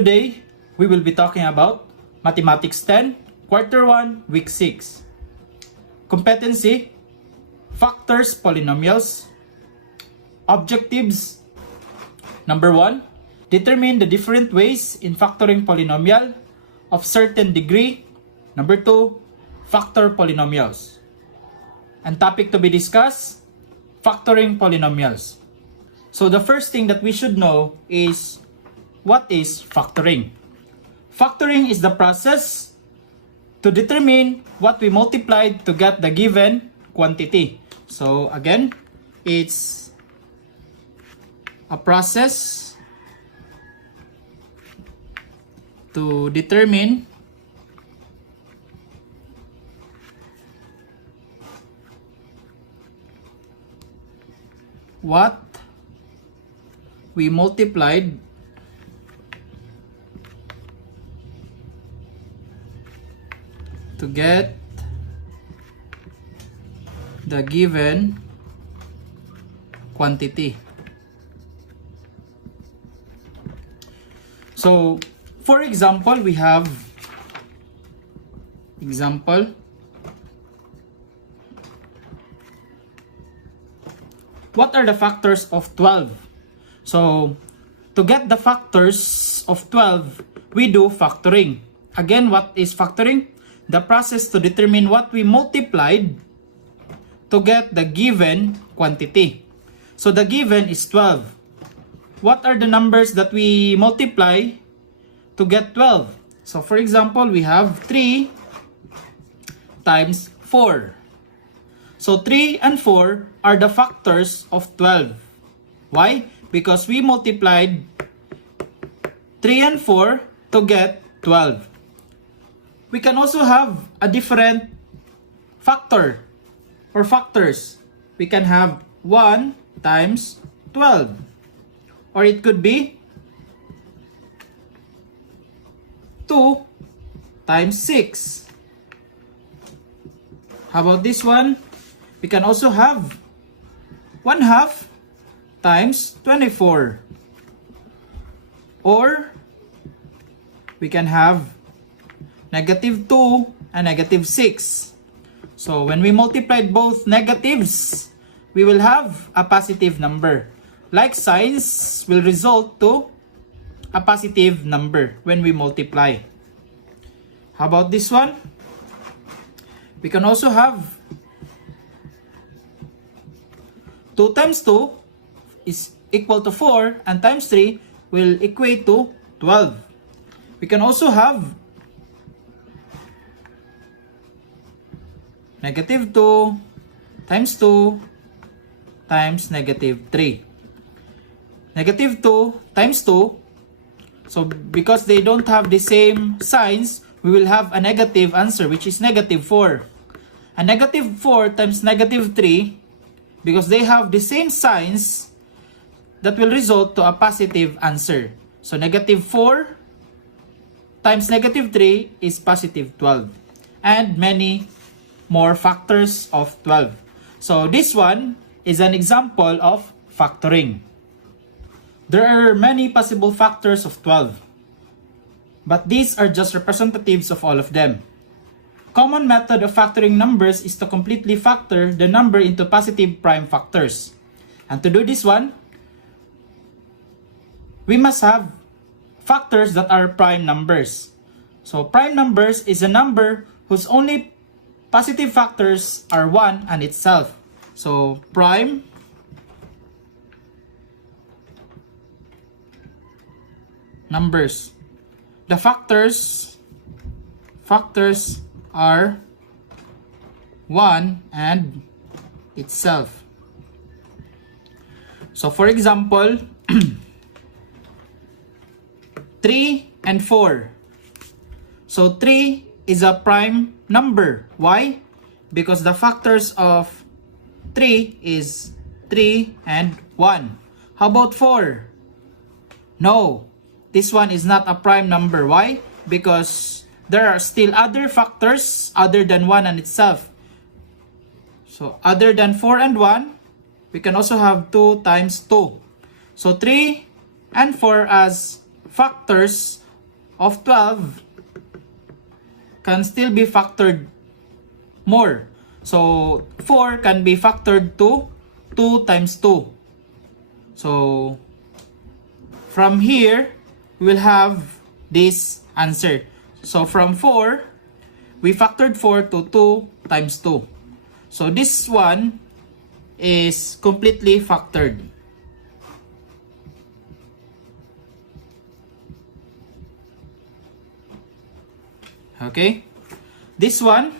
Today, we will be talking about Mathematics 10, Quarter 1, Week 6. Competency, Factors, Polynomials, Objectives. Number 1, determine the different ways in factoring polynomial of certain degree. Number 2, factor polynomials. And topic to be discussed, factoring polynomials. So the first thing that we should know is, what is factoring? Factoring is the process to determine what we multiplied to get the given quantity. So again, it's a process to determine what we multiplied to get the given quantity. So, for example, we have what are the factors of 12? So, to get the factors of 12, we do factoring. Again, what is factoring? The process to determine what we multiplied to get the given quantity. So, the given is 12. What are the numbers that we multiply to get 12? So, for example, we have 3 times 4. So, 3 and 4 are the factors of 12. Why? Because we multiplied 3 and 4 to get 12. We can also have a different factor or factors. We can have 1 times 12. Or it could be 2 times 6. How about this one? We can also have 1/2 times 24. Or we can have -2 and -6. So when we multiplied both negatives, we will have a positive number. Like signs will result to a positive number when we multiply. How about this one? We can also have 2 times 2 is equal to 4, and times 3 will equate to 12. We can also have -2 times 2 times -3. -2 times 2, so because they don't have the same signs, we will have a negative answer, which is -4. And -4 times -3, because they have the same signs, that will result to a positive answer. So -4 times -3 is positive 12. And many more factors of 12. So this one is an example of factoring. There are many possible factors of 12, but these are just representatives of all of them. Common method of factoring numbers is to completely factor the number into positive prime factors. And to do this one, we must have factors that are prime numbers. So prime numbers is a number whose only positive factors are 1 and itself. So prime numbers. The factors are 1 and itself. So for example, 3 and 4. So 3 is a prime number. Why? Because the factors of 3 is 3 and 1. How about 4? No, this one is not a prime number. Why? Because there are still other factors other than 1 and itself. So other than 4 and 1, we can also have 2 times 2. So 3 and 4 as factors of 12 can still be factored more. So 4 can be factored to 2 times 2. So from here, we will have this answer. So from 4, we factored 4 to 2 times 2. So this one is completely factored. Okay? This one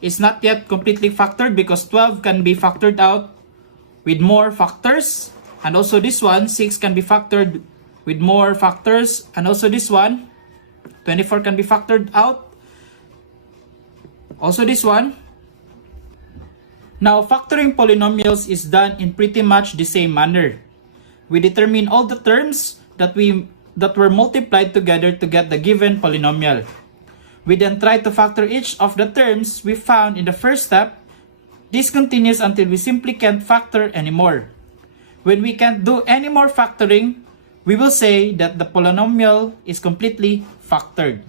is not yet completely factored because 12 can be factored out with more factors. And also this one, 6 can be factored with more factors. And also this one, 24 can be factored out. Also this one. Now, factoring polynomials is done in pretty much the same manner. We determine all the terms that were multiplied together to get the given polynomial. We then try to factor each of the terms we found in the first step. This continues until we simply can't factor anymore. When we can't do any more factoring, we will say that the polynomial is completely factored.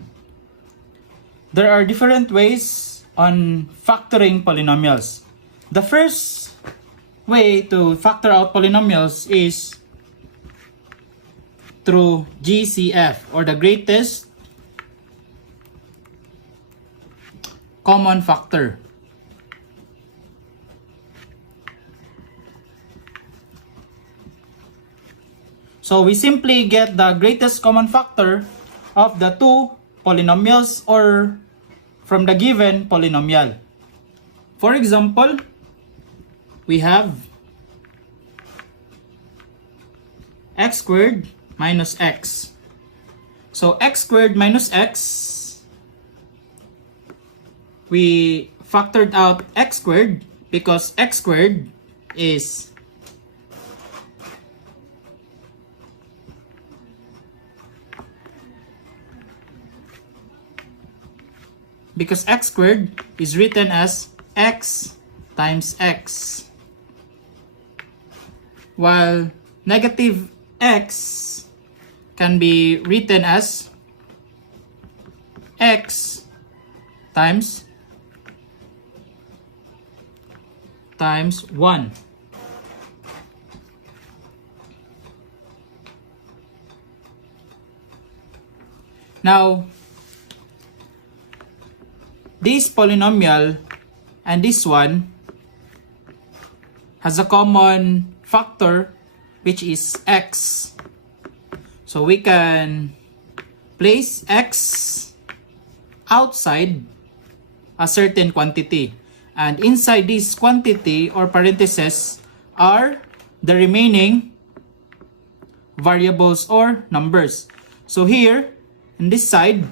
There are different ways on factoring polynomials. The first way to factor out polynomials is through GCF, or the greatest common factor. So we simply get the greatest common factor of the two polynomials or from the given polynomial. For example, we have x squared minus x. So x squared minus x, we factored out x squared because x squared is written as x times x, while negative x can be written as x times 1. Now, this polynomial and this one has a common factor, which is x. So we can place x outside a certain quantity, and inside this quantity or parentheses are the remaining variables or numbers. So here in this side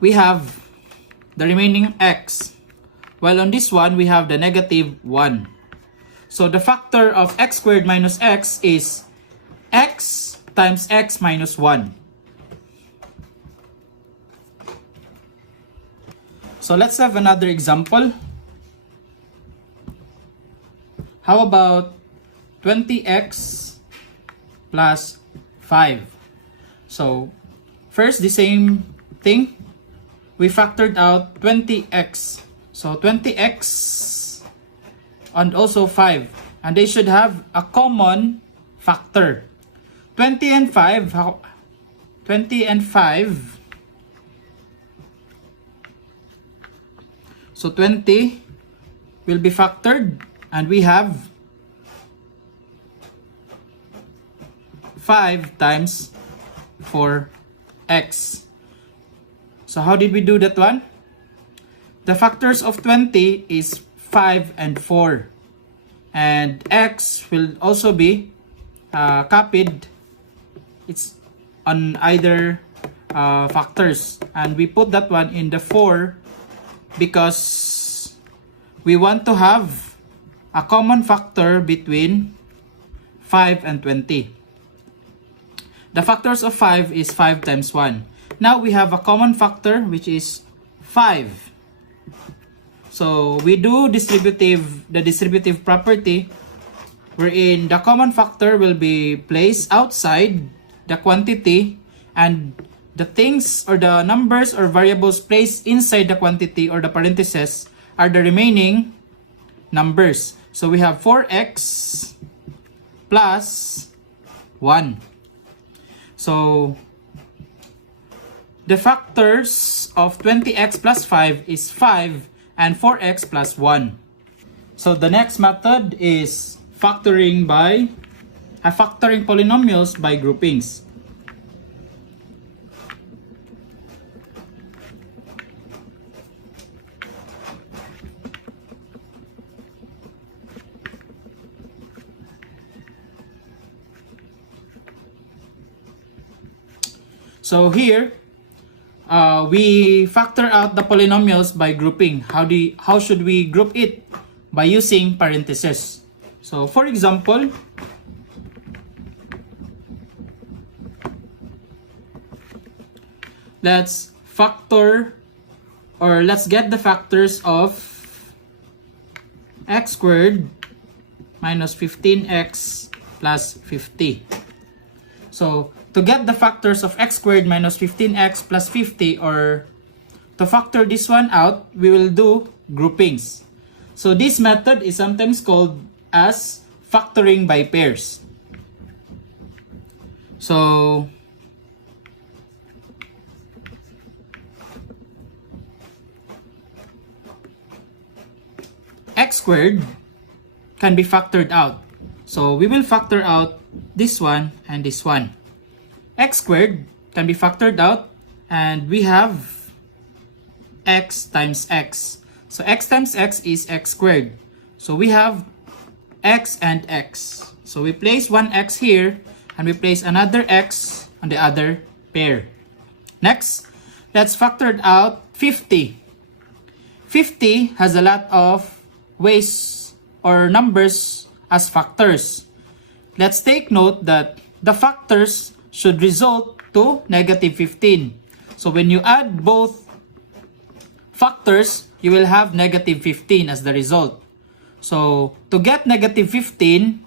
we have the remaining x, while on this one we have the negative 1. So the factor of x squared minus x is x times x minus 1. So let's have another example. How about 20x plus 5? So first, the same thing. We factored out 20x. So 20x and also 5. And they should have a common factor. 20 and 5. So 20 will be factored, and we have 5 times 4x. So how did we do that one? The factors of 20 is 5 and 4. And x will also be copied. It's on either factors. And we put that one in the 4 because we want to have a common factor between 5 and 20. The factors of 5 is 5 times 1. Now we have a common factor, which is 5. So we do the distributive property, wherein the common factor will be placed outside the quantity and the things or the numbers or variables placed inside the quantity or the parentheses are the remaining numbers. So we have 4x plus 1. So the factors of 20x plus 5 is 5 and 4x plus 1. So the next method is factoring polynomials by groupings. So here, we factor out the polynomials by grouping. How should we group it? By using parentheses. So for example, let's get the factors of x squared minus 15x plus 50. So to get the factors of x squared minus 15x plus 50, or to factor this one out, we will do groupings. So this method is sometimes called as factoring by pairs. So x squared can be factored out. So we will factor out this one and this one. X squared can be factored out, and we have x times x. So x times x is x squared. So we have x and x. So we place one x here, and we place another x on the other pair. Next, let's factor out 50. 50 has a lot of ways or numbers as factors. Let's take note that the factors should result to negative 15. So when you add both factors, you will have negative 15 as the result. So to get negative 15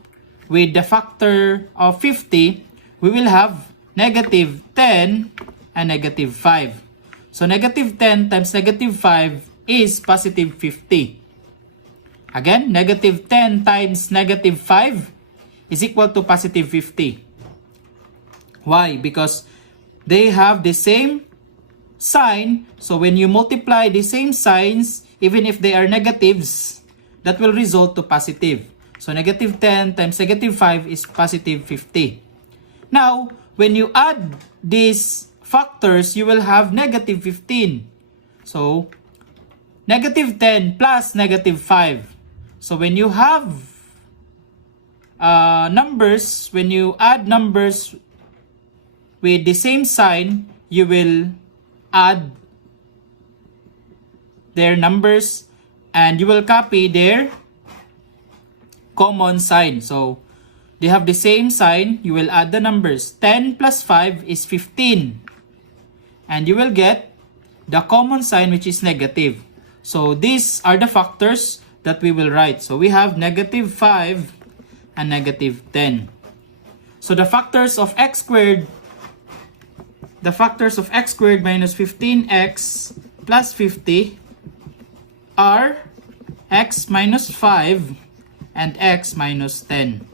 with the factor of 50, we will have negative 10 and negative 5. So negative 10 times negative 5 is positive 50. Again, negative 10 times negative 5 is equal to positive 50. Why? Because they have the same sign. So when you multiply the same signs, even if they are negatives, that will result to positive. So negative 10 times negative 5 is positive 50. Now, when you add these factors, you will have negative 15. So negative 10 plus negative 5. So when you have numbers, when you add numbers with the same sign, you will add their numbers and you will copy their common sign. So they have the same sign, you will add the numbers. 10 plus 5 is 15. And you will get the common sign, which is negative. So these are the factors that we will write. So we have negative 5 and negative 10. So the factors of x squared minus 15x plus 50 are x minus 5 and x minus 10.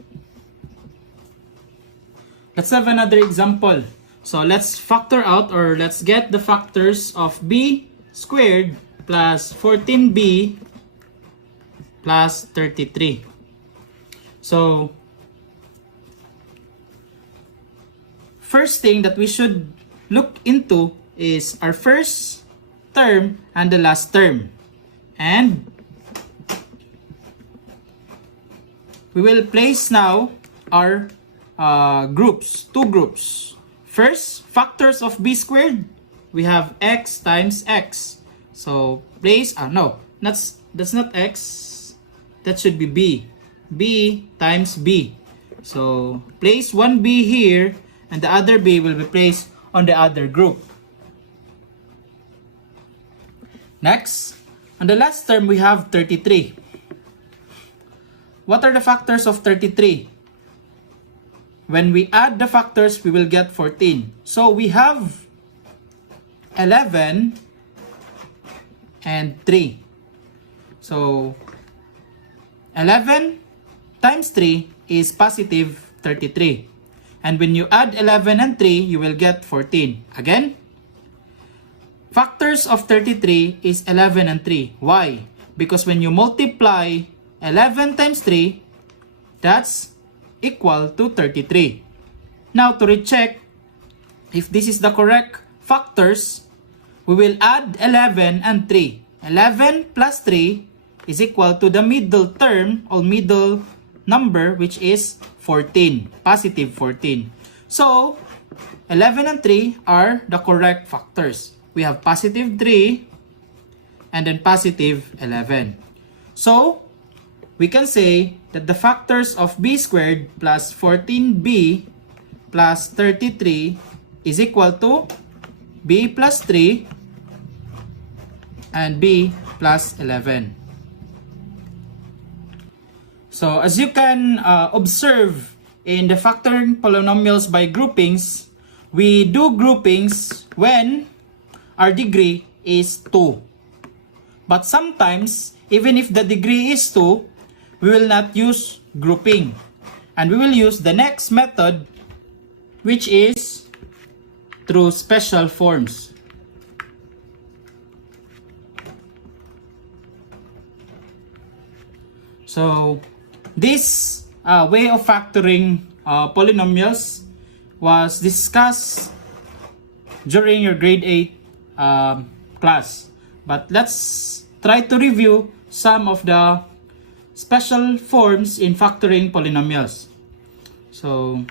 Let's have another example. So let's factor out, or let's get the factors of b squared plus 14b plus 33. So first thing that we should look into is our first term and the last term. And we will place now our two groups. First, factors of b squared, we have x times x. So place, that's not x, that should be b. b times b. So place one b here and the other b will be placed on the other group. Next, on the last term we have 33. What are the factors of 33? when we add the factors, we will get 14. So we have 11 and 3. So 11 times 3 is positive 33. And when you add 11 and 3, you will get 14. Again, factors of 33 is 11 and 3. Why? Because when you multiply 11 times 3, that's equal to 33. Now, to recheck if this is the correct factors, we will add 11 and 3. 11 plus 3 is equal to the middle term or middle number, which is 14, positive 14. So, 11 and 3 are the correct factors. We have positive 3 and then positive 11. So, we can say that the factors of b squared plus 14b plus 33 is equal to b plus 3 and b plus 11. So, as you can observe in the factoring polynomials by groupings, we do groupings when our degree is 2. But sometimes, even if the degree is 2, we will not use grouping. And we will use the next method, which is through special forms. So, this way of factoring polynomials was discussed during your grade 8 class. But let's try to review some of the special forms in factoring polynomials. So,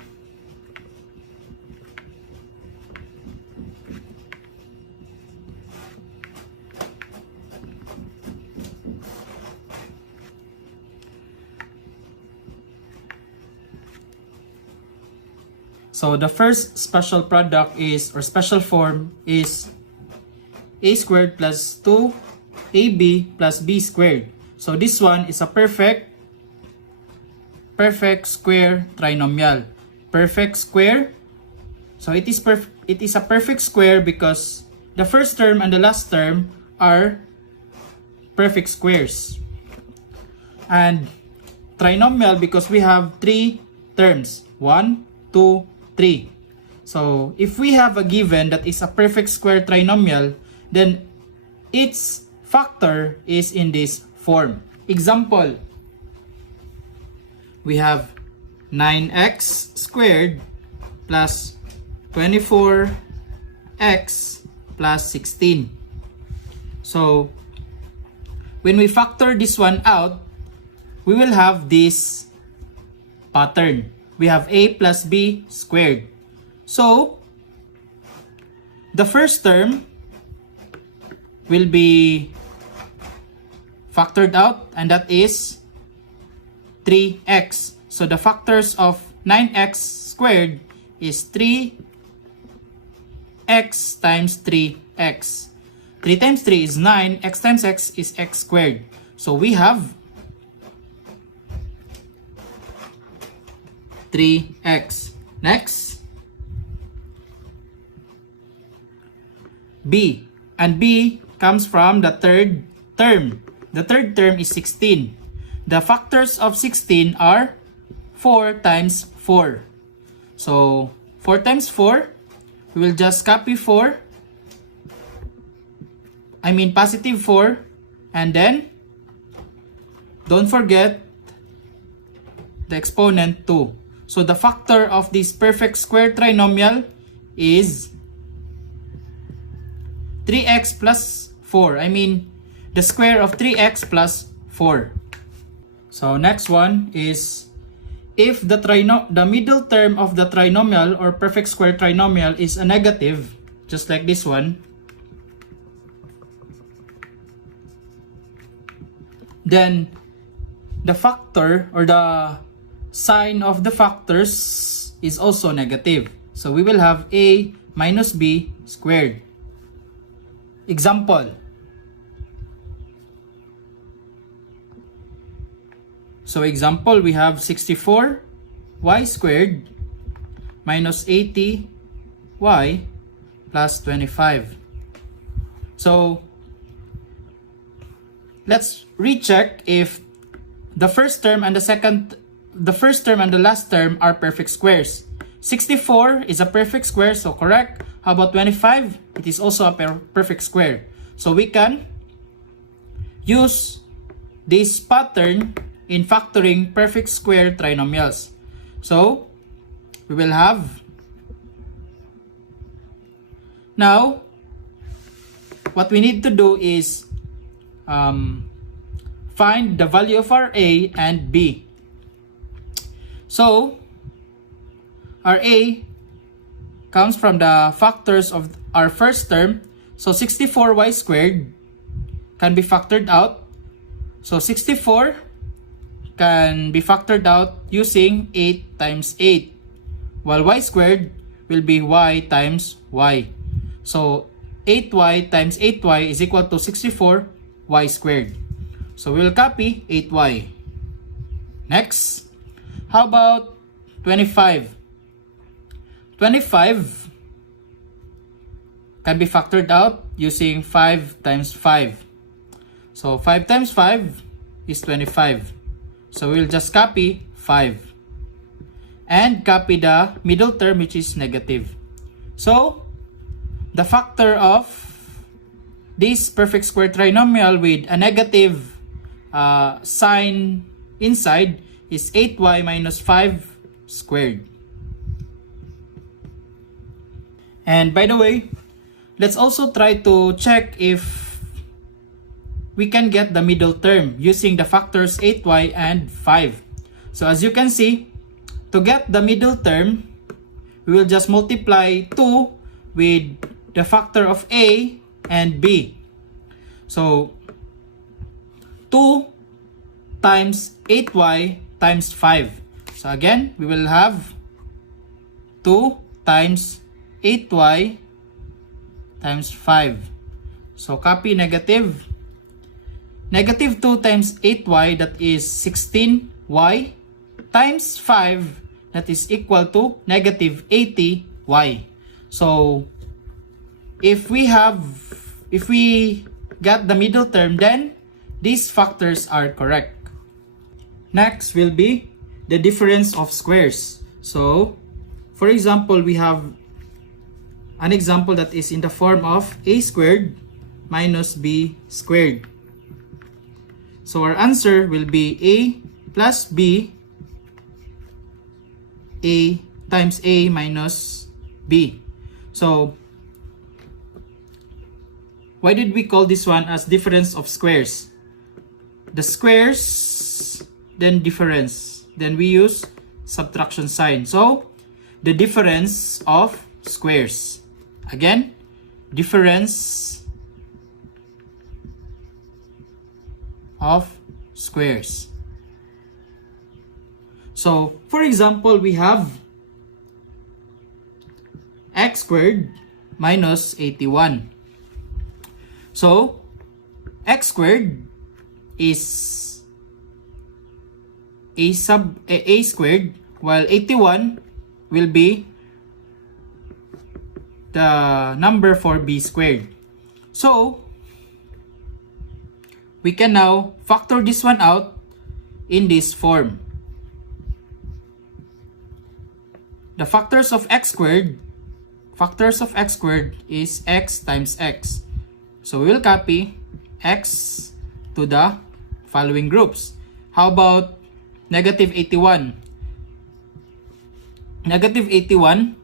the first special product is, or special form is a squared plus 2ab plus b squared. So this one is a perfect square trinomial. Perfect square. So it is a perfect square because the first term and the last term are perfect squares. And trinomial because we have 3 terms. 1, 2, 3. So if we have a given that is a perfect square trinomial, then its factor is in this form. Example, we have 9x squared plus 24x plus 16. So when we factor this one out, we will have this pattern. We have a plus b squared. So the first term will be factored out, and that is 3x. So the factors of 9x squared is 3x times 3x. 3 times 3 is 9, x times x is x squared. So we have 3x. Next, b. And b comes from the third term. The third term is 16. The factors of 16 are 4 times 4. So 4 times 4, we will just copy 4. I mean positive 4. And then, don't forget the exponent 2. So the factor of this perfect square trinomial is 3x plus 4. I mean, the square of 3x plus 4. So next one is, if the middle term of the trinomial or perfect square trinomial is a negative, just like this one, then the factor or the sign of the factors is also negative. So we will have a minus b squared. Example. So example, we have 64y squared minus 80y plus 25. So let's recheck if the first term and the last term are perfect squares. 64 is a perfect square, so correct. How about 25? It is also a perfect square. So we can use this pattern in factoring perfect square trinomials. So we will have, now what we need to do is find the value of our a and b. So our a comes from the factors of our first term. So 64y squared can be factored out. So 64 can be factored out using 8 times 8, while y squared will be y times y. So 8y times 8y is equal to 64y squared. So we will copy 8y. Next, how about 25? 25 can be factored out using 5 times 5. So 5 times 5 is 25. So we'll just copy 5. And copy the middle term, which is negative. So the factor of this perfect square trinomial with a negative sign inside is 8y minus 5 squared. And by the way, let's also try to check if we can get the middle term using the factors 8y and 5. So as you can see, to get the middle term, we will just multiply 2 with the factor of a and b. So 2 times 8y times 5. So again, we will have 2 times 8y times 5. So copy negative. Negative 2 times 8y, that is 16y, times 5, that is equal to negative 80y. So if we got the middle term, then these factors are correct. Next will be the difference of squares. So for example, we have an example that is in the form of a squared minus b squared. So our answer will be a plus b, a times a minus b. So why did we call this one as difference of squares? The squares, then difference, then we use subtraction sign. So the difference of squares. Again, difference of squares. So for example, we have x squared minus 81. So x squared is a squared, while 81 will be the number for b squared. So we can now factor this one out in this form. The factors of x squared is x times x. So we will copy x to the following groups. How about negative 81? Negative 81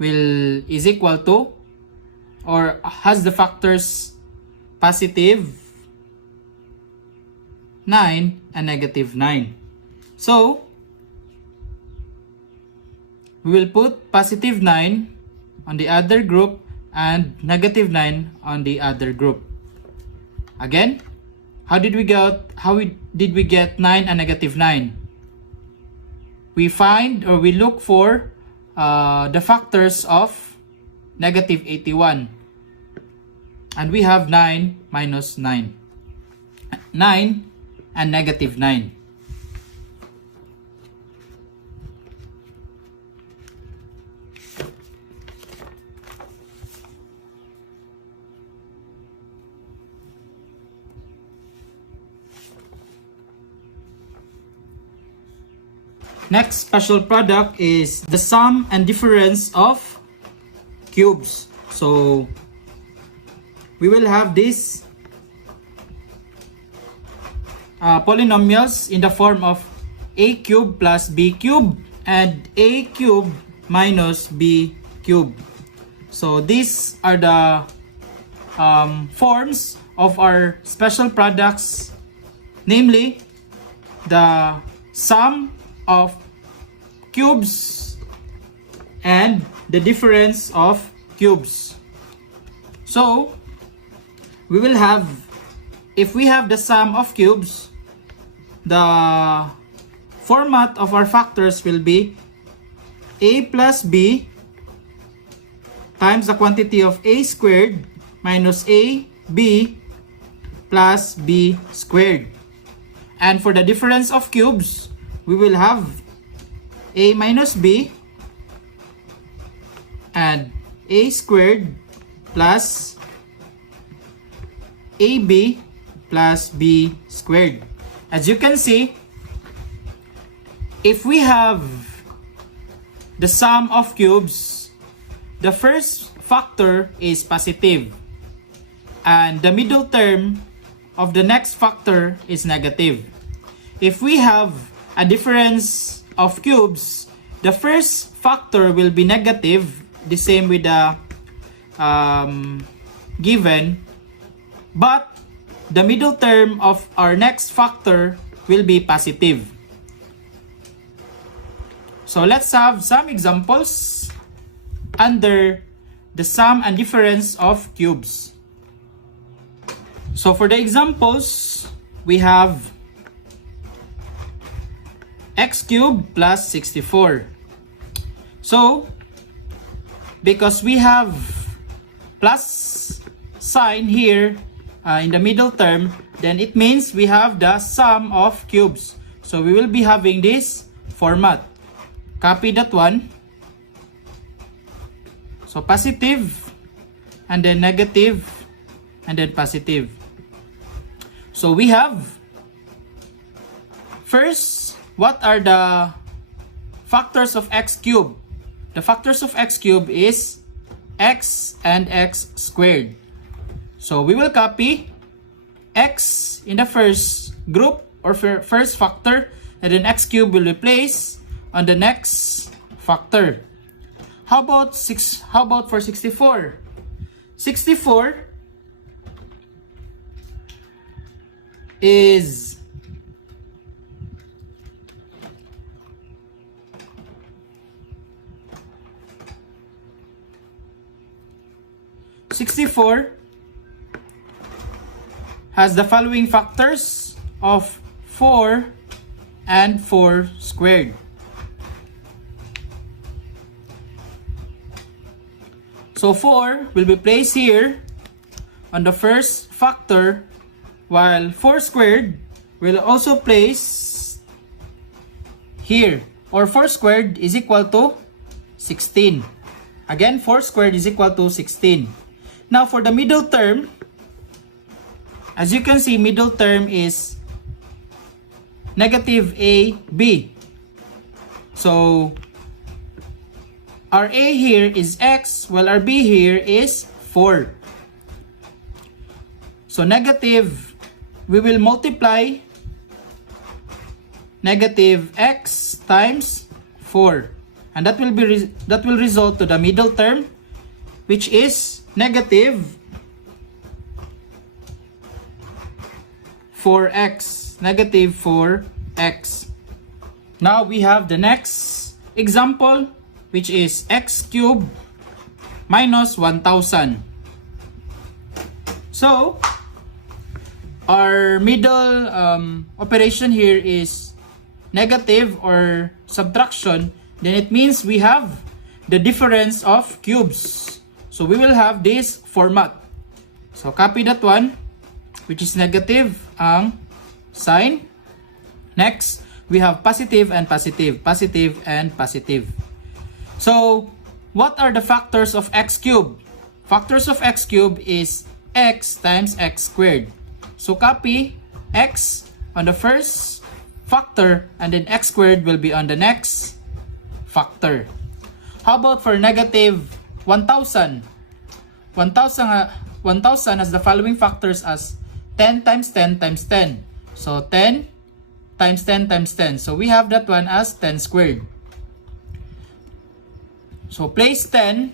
is equal to, or has the factors positive 9 and negative 9. So we will put positive 9 on the other group and negative 9 on the other group. Again, how did we get 9 and negative 9? We find, or we look for the factors of negative 81. And we have 9 minus 9. 9 and negative 9. Next special product is the sum and difference of cubes. So we will have this polynomials in the form of a cube plus b cube and a cube minus b cube. So these are the forms of our special products, namely the sum of cubes and the difference of cubes. So we will have, if we have the sum of cubes, the format of our factors will be a plus b times the quantity of a squared minus a b plus b squared. And for the difference of cubes, we will have a minus b and a squared plus ab plus b squared. As you can see, if we have the sum of cubes, the first factor is positive and the middle term of the next factor is negative. If we have a difference of cubes, the first factor will be negative, the same with the given, but the middle term of our next factor will be positive. So let's have some examples under the sum and difference of cubes. So for the examples, we have x cubed plus 64. So because we have plus sign here in the middle term, then it means we have the sum of cubes. So we will be having this format. Copy that one. So positive and then negative and then positive. So we have first, what are the factors of x cubed? The factors of x cubed is x and x squared. So we will copy x in the first group or first factor, and then x cubed will be placed on the next factor. How about for 64? 64 is 64 has the following factors of 4 and 4 squared. So 4 will be placed here on the first factor, while 4 squared will also place here, or 4 squared is equal to 16. Again, 4 squared is equal to 16. Now for the middle term, as you can see, middle term is negative AB. So our A here is x, while our B here is 4. So negative, we will multiply negative x times 4. And that will result to the middle term, which is negative 4x. Negative 4x. Now we have the next example, which is x cubed minus 1000. So our middle operation here is negative or subtraction. Then it means we have the difference of cubes. So we will have this format. So copy that one, which is negative ang sign. Next, we have positive and positive, positive and positive. So what are the factors of x cubed? Factors of x cubed is x times x squared. So copy x on the first factor, and then x squared will be on the next factor. How about for negative 1,000? 1,000 has the following factors as 10 times 10 times 10. So 10 times 10 times 10. So we have that one as 10 squared. So place 10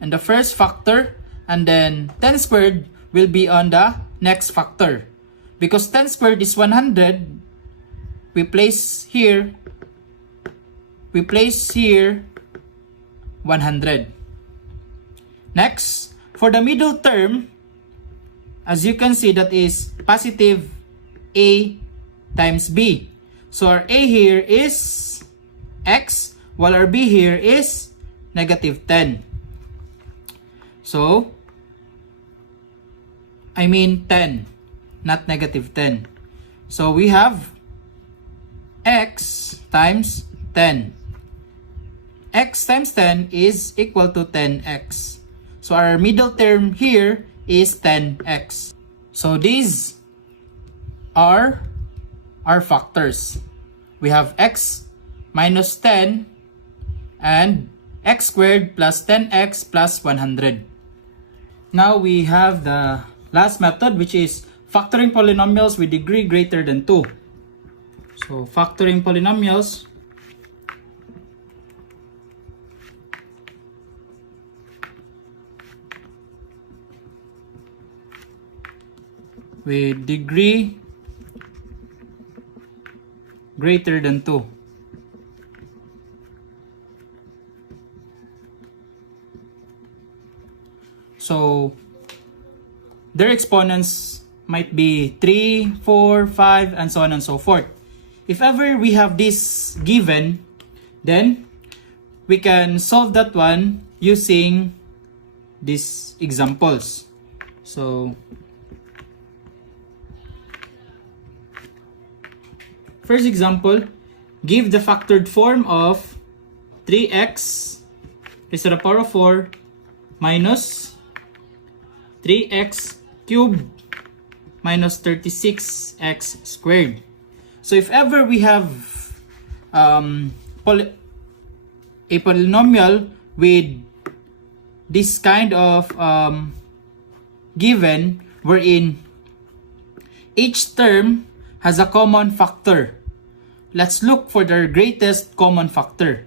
in the first factor, and then 10 squared will be on the next factor. Because 10 squared is 100, we place here 100. Next, for the middle term, as you can see, that is positive a times b. So our a here is x, while our b here is negative 10. So, I mean 10, not negative 10. So we have x times 10. X times 10 is equal to 10x. So our middle term here is 10x. So these are our factors. We have x minus 10 and x squared plus 10x plus 100. Now we have the last method, which is factoring polynomials with degree greater than 2. So factoring polynomials with degree greater than 2. So their exponents might be 3, 4, 5, and so on and so forth. If ever we have this given, then we can solve that one using these examples. So first example, give the factored form of 3x raised to the power of 4 minus 3x cubed minus 36x squared. So if ever we have a polynomial with this kind of given, wherein each term has a common factor, let's look for the greatest common factor.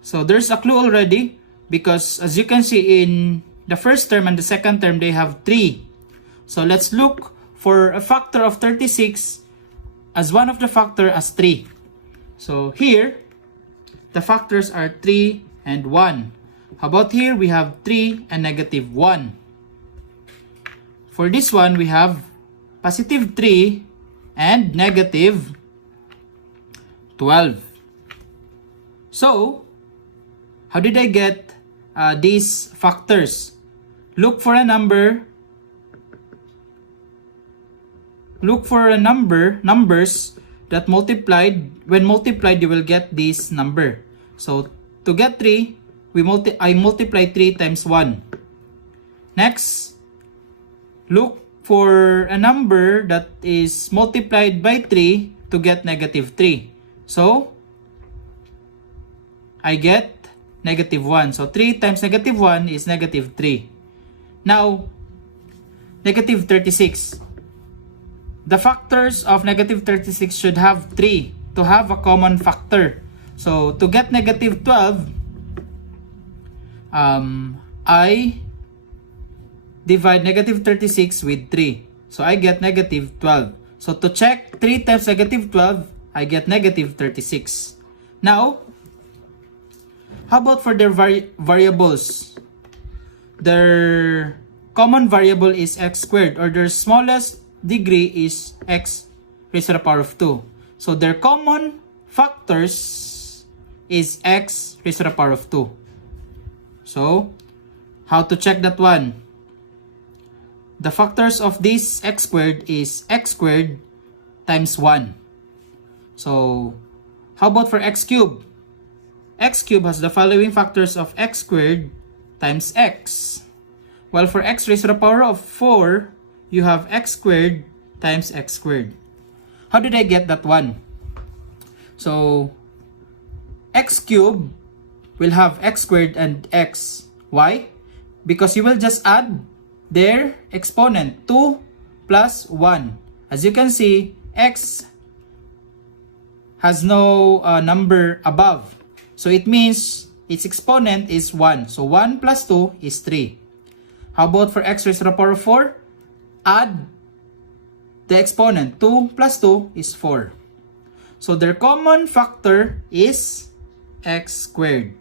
So there's a clue already, because as you can see in the first term and the second term, they have 3. So let's look for a factor of 36 as one of the factor as 3. So here, the factors are 3 and 1. How about here? We have 3 and negative 1. For this one, we have positive 3 and negative 12. So, how did I get these factors? Look for a number. Look for a numbers that multiplied. When multiplied, you will get this number. So, to get 3, I multiply 3 times 1. Next, look for a number that is multiplied by 3 to get negative 3. So, I get negative 1. So, 3 times negative 1 is negative 3. Now, negative 36. The factors of negative 36 should have 3 to have a common factor. So, to get negative 12, I divide negative 36 with 3. So, I get negative 12. So, to check 3 times negative 12, I get negative 36. Now, how about for their variables? Their common variable is x squared, or their smallest degree is x raised to the power of 2. So their common factors is x raised to the power of 2. So, how to check that one? The factors of this x squared is x squared times 1. So, how about for x cubed? X cubed has the following factors of x squared times x. While for x raised to the power of 4, you have x squared times x squared. How did I get that 1? So, x cubed will have x squared and x. Why? Because you will just add their exponent, 2 plus 1. As you can see, x has no number above. So it means its exponent is 1. So 1 plus 2 is 3. How about for x raised to the power of 4? Add the exponent. 2 plus 2 is 4. So their common factor is x squared.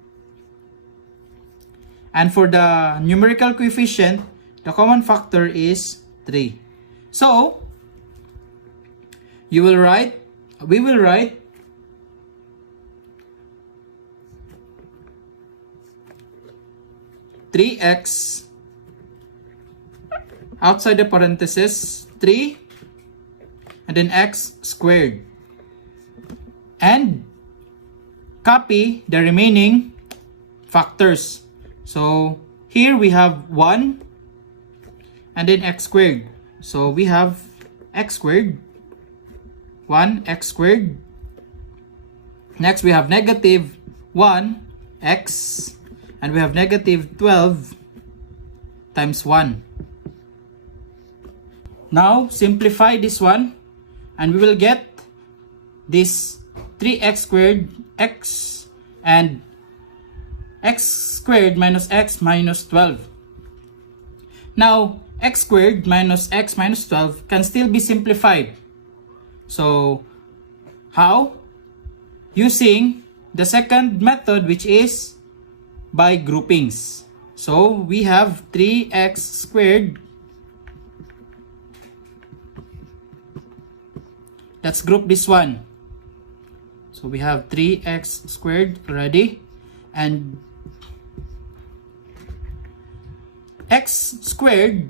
And for the numerical coefficient, the common factor is 3. So, we will write 3x outside the parenthesis 3 and then x squared, and copy the remaining factors. So here we have 1 and then x squared. So we have x squared, 1x squared. Next we have negative 1x, and we have negative 12 times 1. Now simplify this one, and we will get this 3x squared x and x squared minus x minus 12. Now, x squared minus x minus 12 can still be simplified. So, how? Using the second method, which is by groupings. So, we have 3x squared. Let's group this one. So, we have 3x squared already. And x squared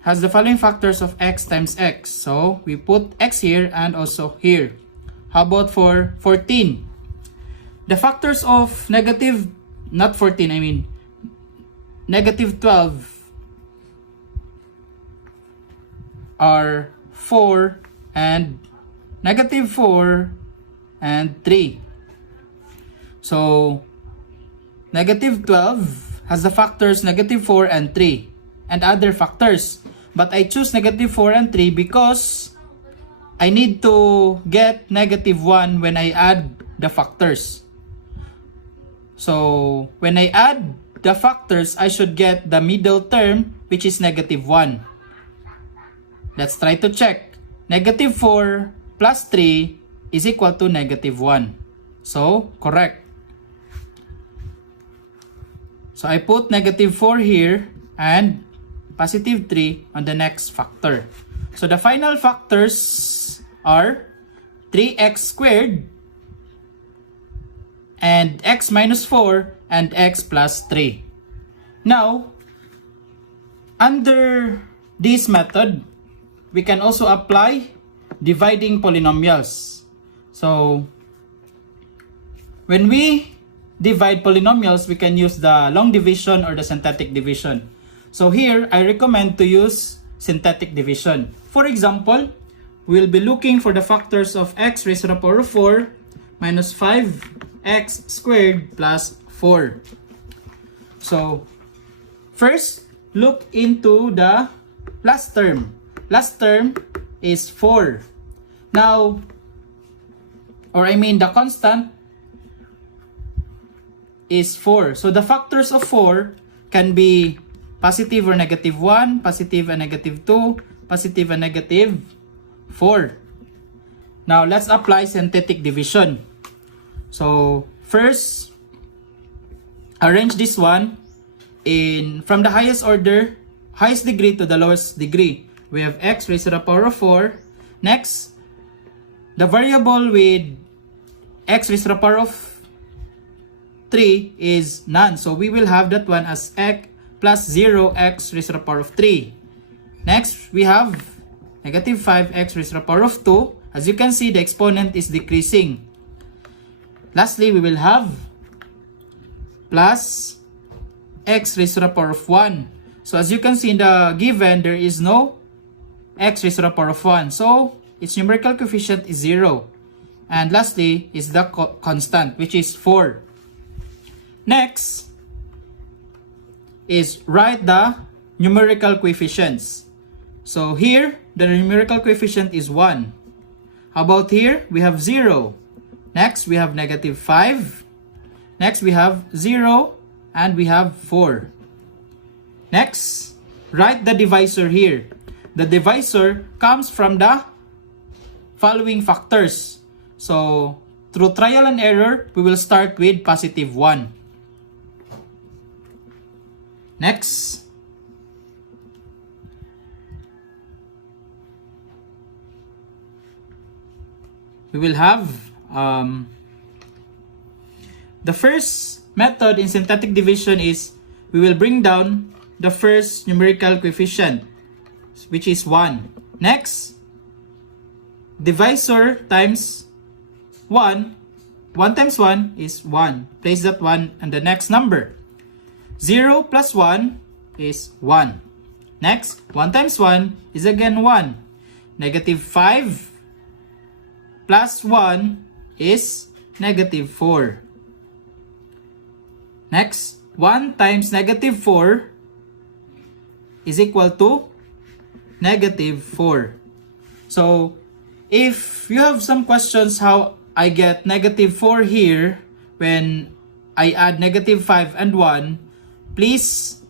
has the following factors of x times x. So, we put x here and also here. How about for 14? The factors of negative 12 are 4 and negative 4 and 3. So, negative 12 has the factors negative 4 and 3 and other factors. But I choose negative 4 and 3 because I need to get negative 1 when I add the factors. So, when I add the factors, I should get the middle term, which is negative 1. Let's try to check. Negative 4 plus 3 is equal to negative 1. So, correct. So, I put negative 4 here and positive 3 on the next factor. So, the final factors are 3x squared and x minus 4 and x plus 3. Now, under this method, we can also apply dividing polynomials. So, when we divide polynomials, we can use the long division or the synthetic division. So here, I recommend to use synthetic division. For example, we'll be looking for the factors of x raised to the power of 4 minus 5x squared plus 4. So, first, look into the last term. Last term is 4. Now, the constant is 4. So, the factors of 4 can be positive or negative 1, positive and negative 2, positive and negative 4. Now, let's apply synthetic division. So, first, arrange this one from the highest degree to the lowest degree. We have x raised to the power of 4. Next, the variable with x raised to the power of 3 is none. So, we will have that one as x plus 0x raised to the power of 3. Next, we have negative 5x raised to the power of 2. As you can see, the exponent is decreasing. Lastly, we will have plus x raised to the power of 1. So, as you can see in the given, there is no x raised to the power of 1. So, its numerical coefficient is 0. And lastly is the constant, which is 4. Next is write the numerical coefficients. So here, the numerical coefficient is 1. How about here? We have 0. Next, we have negative 5. Next, we have 0. And we have 4. Next, write the divisor here. The divisor comes from the following factors. So, through trial and error, we will start with positive 1. Next, we will have the first method in synthetic division is we will bring down the first numerical coefficient, which is 1. Next, divisor times 1. 1 times 1 is 1. Place that 1 on the next number. 0 plus 1 is 1. Next, 1 times 1 is again 1. Negative 5 plus 1 is negative 4. Next, 1 times negative 4 is equal to negative 4. So, if you have some questions how I get negative 4 here when I add negative 5 and 1, please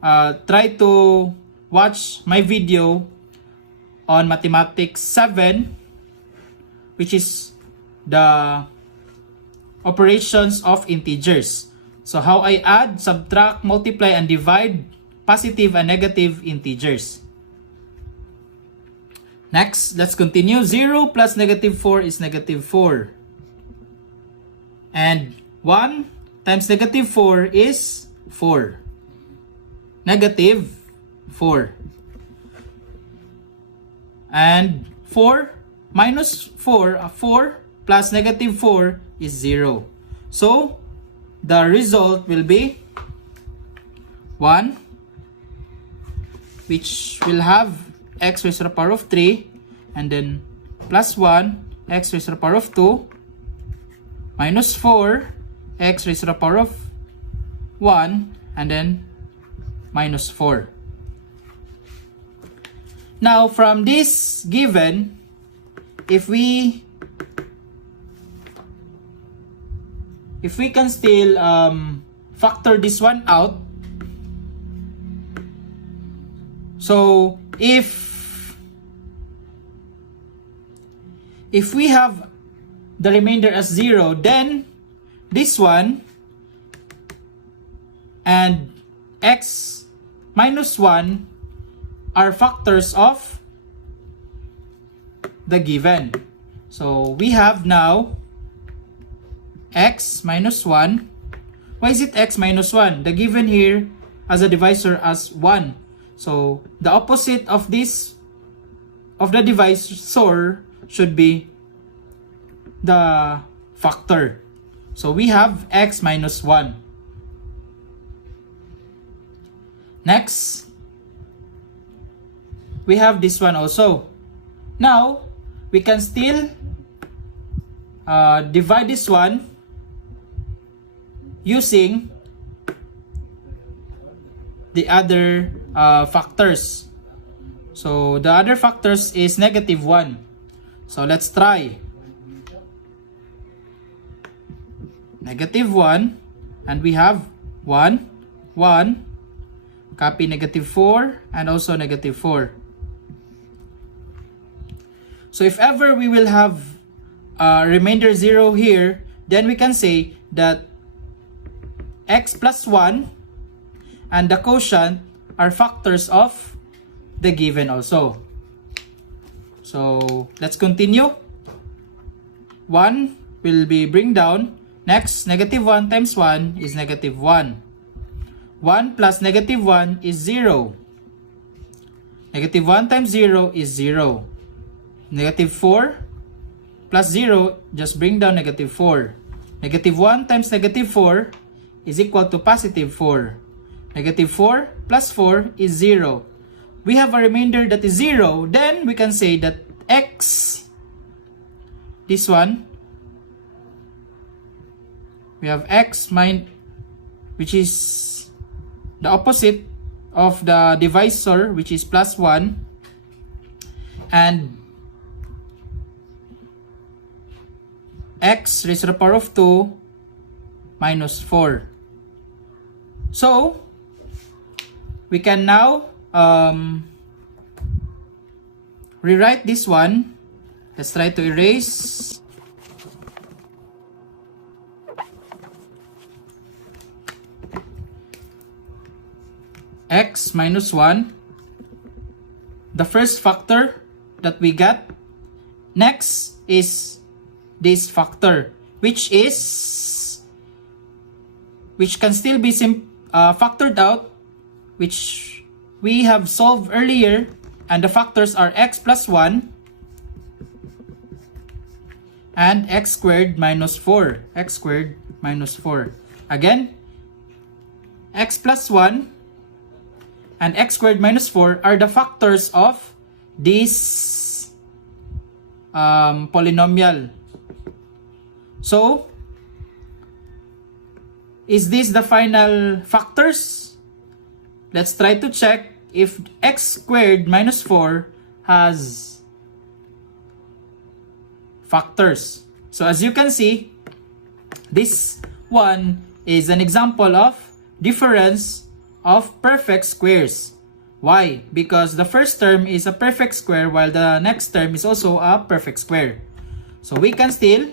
try to watch my video on Mathematics 7, which is the operations of integers. So how I add, subtract, multiply, and divide positive and negative integers. Next, let's continue. 0 plus negative 4 is negative 4. And 1 times negative 4 is 4. Negative 4. And 4 minus 4, 4 plus negative 4 is 0. So, the result will be 1, which will have x raised to the power of 3, and then plus 1, x raised to the power of 2, minus 4, x raised to the power of 1, and then minus 4. Now, from this given, if we can still factor this one out, so if we have the remainder as 0, then this one and x minus 1 are factors of the given. So we have now x minus 1. Why is it x minus 1? The given here as a divisor as 1. So the opposite of this, of the divisor, should be the factor. So we have x minus 1. Next, we have this one also. Now, we can still divide this one using the other factors. So, the other factors is negative 1. So, let's try. Negative 1, and we have 1, 1, copy negative 4, and also negative 4. So if ever we will have remainder 0 here, then we can say that x plus 1 and the quotient are factors of the given also. So let's continue. 1 will be bring down. Next, negative 1 times 1 is negative 1. 1 plus negative 1 is 0. Negative 1 times 0 is 0. Negative 4 plus 0, just bring down negative 4. Negative 1 times negative 4 is equal to positive 4. Negative 4 plus 4 is 0. We have a remainder that is 0. Then we can say that x, this one, we have x which is the opposite of the divisor, which is plus 1, and x raised to the power of 2 minus 4. So we can now rewrite this one. Let's try to erase. X minus 1, the first factor that we got. Next is this factor, which can still be factored out, which we have solved earlier, and the factors are x plus 1 and x squared minus 4. X squared minus 4. Again, x plus 1 and x squared minus 4 are the factors of this polynomial. So, is this the final factors? Let's try to check if x squared minus 4 has factors. So as you can see, this one is an example of difference of perfect squares. Why? Because the first term is a perfect square while the next term is also a perfect square. So we can still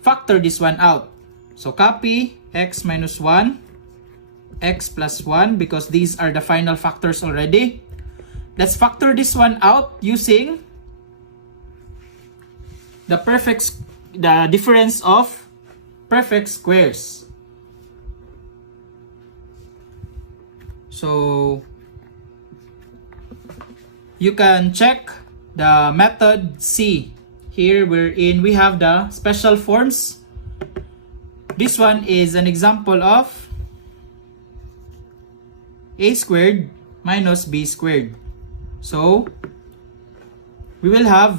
factor this one out. So copy x minus 1, x plus 1, because these are the final factors already. Let's factor this one out using the difference of perfect squares. So you can check the method C here, wherein we have the special forms. This one is an example of a squared minus b squared. So we will have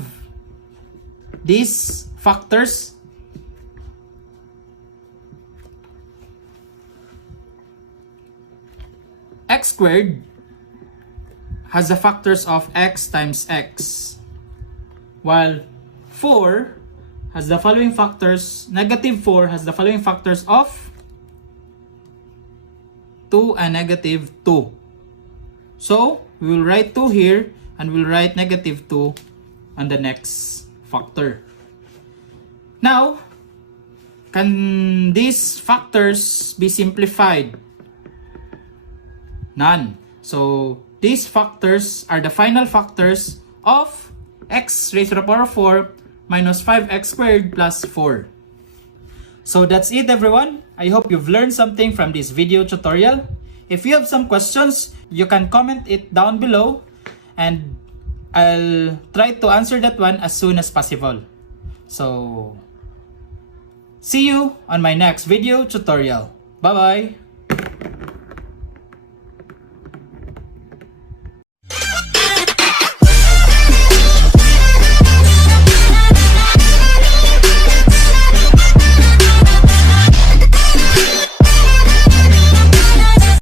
these factors. X squared has the factors of x times x, while 4 has the following factors. Negative 4 has the following factors of 2 and negative 2. So we will write 2 here and we'll write negative 2 on the next factor. Now, can these factors be simplified? None. So these factors are the final factors of x raised to the power of 4 minus 5x squared plus 4. So that's it, everyone. I hope you've learned something from this video tutorial. If you have some questions, you can comment it down below and I'll try to answer that one as soon as possible. So see you on my next video tutorial. Bye bye.